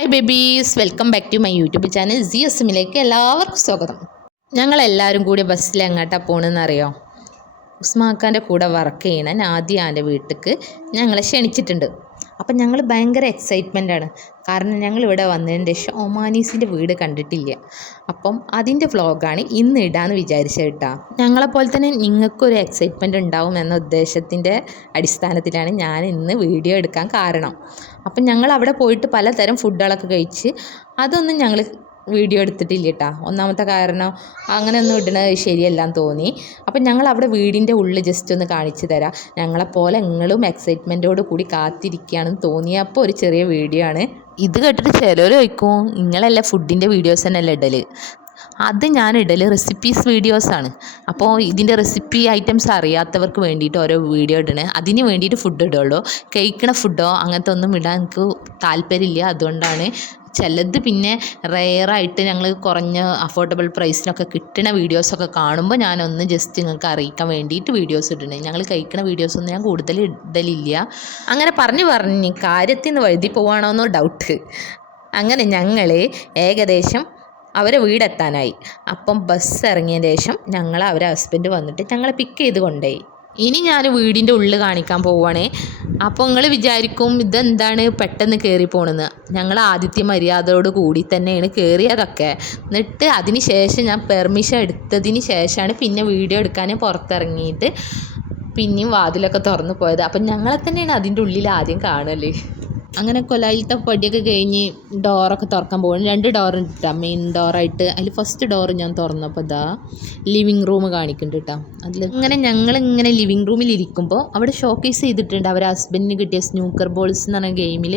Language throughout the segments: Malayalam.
Hi babies, welcome back to my YouTube channel ZSMലേക്ക് എല്ലാവർക്കും സ്വാഗതം. ഞങ്ങളെല്ലാവരും കൂടി ബസ്സിൽ എങ്ങോട്ടാണ് പോകണമെന്ന് അറിയോ? ഉസ്മാക്കാൻ്റെ കൂടെ വർക്ക് ചെയ്യണ നാദിയാൻ്റെ വീട്ടിലേക്ക് ഞങ്ങളെ ക്ഷണിച്ചിട്ടുണ്ട്. അപ്പം ഞങ്ങൾ ഭയങ്കര എക്സൈറ്റ്മെൻറ്റാണ്. കാരണം ഞങ്ങളിവിടെ വന്നതിന് ശേഷം ഒമാനീസിൻ്റെ വീട് കണ്ടിട്ടില്ല. അപ്പം അതിൻ്റെ വ്ളോഗാണ് ഇന്ന് ഇടാമെന്ന് വിചാരിച്ചത് കേട്ടോ. ഞങ്ങളെപ്പോലെ തന്നെ നിങ്ങൾക്കൊരു എക്സൈറ്റ്മെൻറ്റ് ഉണ്ടാവും എന്ന ഉദ്ദേശത്തിൻ്റെ അടിസ്ഥാനത്തിലാണ് ഞാൻ ഇന്ന് വീഡിയോ എടുക്കാൻ കാരണം. അപ്പം ഞങ്ങൾ അവിടെ പോയിട്ട് പലതരം ഫുഡുകളൊക്കെ കഴിച്ച് അതൊന്നും ഞങ്ങൾ വീഡിയോ എടുത്തിട്ടില്ല കേട്ടോ. ഒന്നാമത്തെ കാരണം അങ്ങനെയൊന്നും ഇടുന്നത് ശരിയല്ലാന്ന് തോന്നി. അപ്പം ഞങ്ങൾ അവിടെ വീടിൻ്റെ ഉള്ളിൽ ജസ്റ്റ് ഒന്ന് കാണിച്ചു തരാം. ഞങ്ങളെപ്പോലെ നിങ്ങളും എക്സൈറ്റ്മെൻറ്റോട് കൂടി കാത്തിരിക്കുകയാണെന്ന് തോന്നിയപ്പോൾ ഒരു ചെറിയ വീഡിയോ ആണ്. ഇത് കേട്ടിട്ട് ചിലർ ചോദിക്കും, നിങ്ങളല്ല ഫുഡിൻ്റെ വീഡിയോസ് തന്നെയല്ല ഇടൽ. അത് ഞാൻ ഇടൽ റെസിപ്പീസ് വീഡിയോസാണ്. അപ്പോൾ ഇതിൻ്റെ റെസിപ്പി ഐറ്റംസ് അറിയാത്തവർക്ക് വേണ്ടിയിട്ട് ഓരോ വീഡിയോ ഇടണേ. അതിന് വേണ്ടിയിട്ട് ഫുഡ് ഇടുള്ളൂ. കഴിക്കണ ഫുഡോ അങ്ങനത്തെ ഒന്നും ഇടാൻ എനിക്ക് താല്പര്യമില്ല. അതുകൊണ്ടാണ് ചിലത് പിന്നെ റെയറായിട്ട് ഞങ്ങൾ കുറഞ്ഞ അഫോർഡബിൾ പ്രൈസിനൊക്കെ കിട്ടുന്ന വീഡിയോസൊക്കെ കാണുമ്പോൾ ഞാനൊന്ന് ജസ്റ്റ് നിങ്ങൾക്ക് അറിയിക്കാൻ വേണ്ടിയിട്ട് വീഡിയോസ് ഇടണേ. ഞങ്ങൾ കഴിക്കുന്ന വീഡിയോസൊന്നും ഞാൻ കൂടുതൽ ഇടലില്ല. അങ്ങനെ പറഞ്ഞ് കാര്യത്തിൽ നിന്ന് വഴുതി പോവാണോന്നോ ഡൗട്ട്. അങ്ങനെ ഞങ്ങൾ ഏകദേശം അവരെ വീടെത്താനായി. അപ്പം ബസ് ഇറങ്ങിയതിന് ശേഷം അവരെ ഹസ്ബൻഡ് വന്നിട്ട് ഞങ്ങളെ പിക്ക് ചെയ്ത് കൊണ്ടുപോയി. ഇനി ഞാൻ വീടിൻ്റെ ഉള്ളിൽ കാണിക്കാൻ പോവുകയാണേ. അപ്പോൾ നിങ്ങൾ വിചാരിക്കും ഇതെന്താണ് പെട്ടെന്ന് കയറി പോകണമെന്ന്. ഞങ്ങൾ ആദ്യത്തെ മര്യാദയോട് കൂടി തന്നെയാണ് കയറിയതൊക്കെ. എന്നിട്ട് അതിന് ശേഷം ഞാൻ പെർമിഷൻ എടുത്തതിന് ശേഷമാണ് പിന്നെ വീഡിയോ എടുക്കാൻ പുറത്തിറങ്ങിയിട്ട് പിന്നെയും വാതിലൊക്കെ തുറന്നു പോയത്. അപ്പം ഞങ്ങളെ തന്നെയാണ് അതിൻ്റെ ഉള്ളിൽ ആദ്യം കാണല്. അങ്ങനെ കൊലായിലത്തെ പടിയൊക്കെ കഴിഞ്ഞ് ഡോറൊക്കെ തുറക്കാൻ പോകും. 2 ഡോർ ഇട്ടാ മെയിൻ ഡോറായിട്ട്. അതിൽ ഫസ്റ്റ് ഡോറ് ഞാൻ തുറന്നപ്പോൾ ലിവിങ് റൂം കാണിക്കുന്നുണ്ട് കേട്ടോ. അതിൽ ഞങ്ങളിങ്ങനെ ലിവിങ് റൂമിൽ ഇരിക്കുമ്പോൾ അവിടെ ഷോക്കേസ് ചെയ്തിട്ടുണ്ട്. അവർ ഹസ്ബൻഡിന് കിട്ടിയ സ്നൂക്കർ ബോൾസ് എന്ന് പറഞ്ഞ ഗെയിമിൽ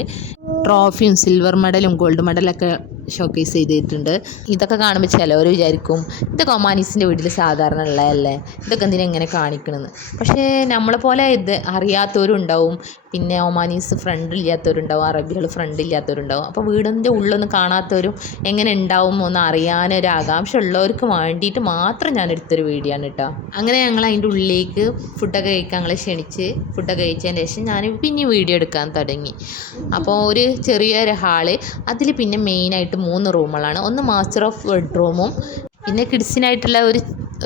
ട്രോഫിയും സിൽവർ മെഡലും ഗോൾഡ് മെഡലൊക്കെ ഷോക്കേസ് ചെയ്തിട്ടുണ്ട്. ഇതൊക്കെ കാണുമ്പോൾ ചിലവർ വിചാരിക്കും ഇതൊക്കെ ഒമാനീസിൻ്റെ വീട്ടിൽ സാധാരണ ഉള്ളതല്ലേ, ഇതൊക്കെ എന്തിനാ ഇങ്ങനെ കാണിക്കണമെന്ന്. പക്ഷേ നമ്മളെ പോലെ ഇത് അറിയാത്തവരും ഉണ്ടാവും, പിന്നെ ഒമാനീസ് ഫ്രണ്ട് ഇല്ലാത്തവരുണ്ടാവും, അറബികൾ ഫ്രണ്ട് ഇല്ലാത്തവരുണ്ടാവും. അപ്പോൾ വീടിൻ്റെ ഉള്ളൊന്നും കാണാത്തവരും എങ്ങനെ ഉണ്ടാവും എന്ന് അറിയാനൊരു ആകാംക്ഷ ഉള്ളവർക്ക് വേണ്ടിയിട്ട് മാത്രം ഞാൻ എടുത്തൊരു വീഡിയോ ആണ് കേട്ടോ. അങ്ങനെ ഞങ്ങൾ അതിൻ്റെ ഉള്ളിലേക്ക് ഫുഡൊക്കെ കഴിക്കാൻ ഞങ്ങളെ ക്ഷണിച്ച് ഫുഡൊക്കെ കഴിച്ചതിന് ശേഷം ഞാൻ പിന്നെ വീഡിയോ എടുക്കാൻ തുടങ്ങി. അപ്പോൾ ഒരു ചെറിയൊരു ഹാള്, അതിൽ പിന്നെ മെയിനായിട്ട് 3 റൂമുകളാണ്. ഒന്ന് മാസ്റ്റർ ഓഫ് ബെഡ്റൂമും പിന്നെ കിഡ്സിനായിട്ടുള്ള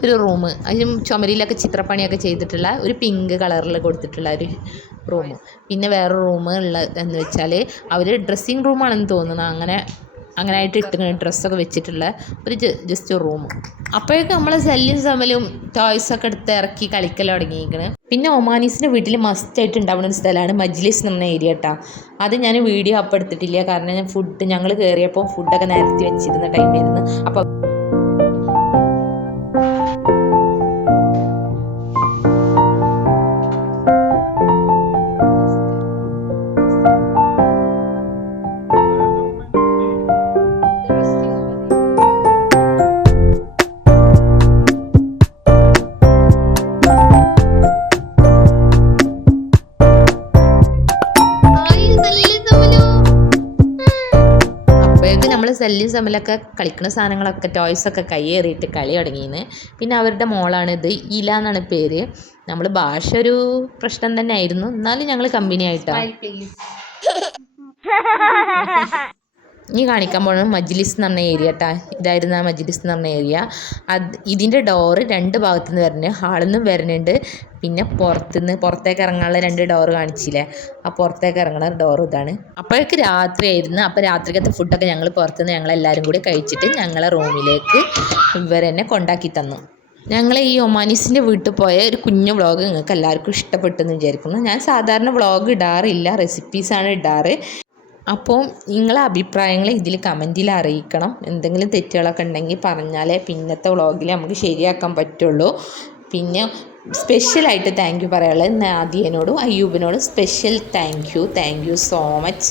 ഒരു റൂം, അതിലും ചുമരിലൊക്കെ ചിത്രപ്പണിയൊക്കെ ചെയ്തിട്ടുള്ള ഒരു പിങ്ക് കളറിൽ കൊടുത്തിട്ടുള്ള ഒരു റൂം. പിന്നെ വേറെ റൂം എന്ന് വെച്ചാൽ അവർ ഡ്രസ്സിങ് റൂമാണെന്ന് തോന്നുന്നു. അങ്ങനെയായിട്ട് ഇട്ട് ഡ്രസ്സൊക്കെ വെച്ചിട്ടുള്ള ഒരു ജസ്റ്റ് റൂം. അപ്പോഴേക്കും നമ്മളെ സെല്ലും സമലും ടോയ്സൊക്കെ എടുത്ത് ഇറക്കി കളിക്കൽ തുടങ്ങിയിരിക്കണ്. പിന്നെ ഒമാനീസിൻ്റെ വീട്ടിൽ മസ്റ്റായിട്ട് ഉണ്ടാവുന്ന ഒരു സ്ഥലമാണ് മജ്ലിസ് എന്ന് പറഞ്ഞ ഏരിയ കേട്ടോ. അത് ഞാൻ വീഡിയോ അപ്പം എടുത്തിട്ടില്ല, കാരണം ഞങ്ങൾ കയറിയപ്പോൾ ഫുഡൊക്കെ നിരത്തി വെച്ചിരുന്ന ടൈമായിരുന്നു. അപ്പോൾ നമ്മൾ സെല്ലും സമലൊക്കെ കളിക്കുന്ന സാധനങ്ങളൊക്കെ ടോയ്സൊക്കെ കയ്യേറിയിട്ട് കളി തുടങ്ങിയെന്ന്. പിന്നെ അവരുടെ മോളാണ് ഇത്, ഇല എന്നാണ് പേര്. നമ്മൾ ഭാഷ ഒരു പ്രശ്നം തന്നെ ആയിരുന്നു, എന്നാലും ഞങ്ങൾ കമ്പനി ആയിട്ടാണ്. ഇനി കാണിക്കാൻ പോകുന്നത് മജ്ലിസ് എന്ന് പറഞ്ഞ ഏരിയ കേട്ടോ. ഇതായിരുന്നു ആ മജ്ലിസ് എന്ന് പറഞ്ഞ ഏരിയ. ഇതിൻ്റെ ഡോറ് 2 ഭാഗത്തു നിന്ന് വരുന്നുണ്ട്, ഹാളിൽ നിന്നും വരുന്നുണ്ട്. പിന്നെ പുറത്തേക്ക് ഇറങ്ങാനുള്ള 2 ഡോറ് കാണിച്ചില്ലേ, ആ പുറത്തേക്ക് ഇറങ്ങുന്ന ഡോറ് ഇതാണ്. അപ്പോഴേക്ക് രാത്രിയായിരുന്നു. അപ്പോൾ രാത്രിക്കത്തെ ഫുഡൊക്കെ ഞങ്ങൾ പുറത്തുനിന്ന് ഞങ്ങളെല്ലാവരും കൂടി കഴിച്ചിട്ട് ഞങ്ങളെ റൂമിലേക്ക് ഇവരെന്നെ കൊണ്ടാക്കി തന്നു. ഞങ്ങൾ ഈ ഒമാനീസിൻ്റെ വീട്ടിൽ പോയ ഒരു കുഞ്ഞു വ്ളോഗ് നിങ്ങൾക്ക് എല്ലാവർക്കും ഇഷ്ടപ്പെട്ടെന്ന് വിചാരിക്കുന്നു. ഞാൻ സാധാരണ വ്ളോഗ് ഇടാറില്ല, റെസിപ്പീസാണ് ഇടാറ്. അപ്പോൾ നിങ്ങളെ അഭിപ്രായങ്ങൾ ഇതിൽ കമൻറ്റിൽ അറിയിക്കണം. എന്തെങ്കിലും തെറ്റുകളൊക്കെ ഉണ്ടെങ്കിൽ പറഞ്ഞാലേ പിന്നത്തെ വ്ളോഗിൽ നമുക്ക് ശരിയാക്കാൻ പറ്റുള്ളൂ. പിന്നെ സ്പെഷ്യലായിട്ട് താങ്ക് യു പറയാനുള്ളത് നാദിയനോടും അയ്യൂബിനോടും special thank you so much.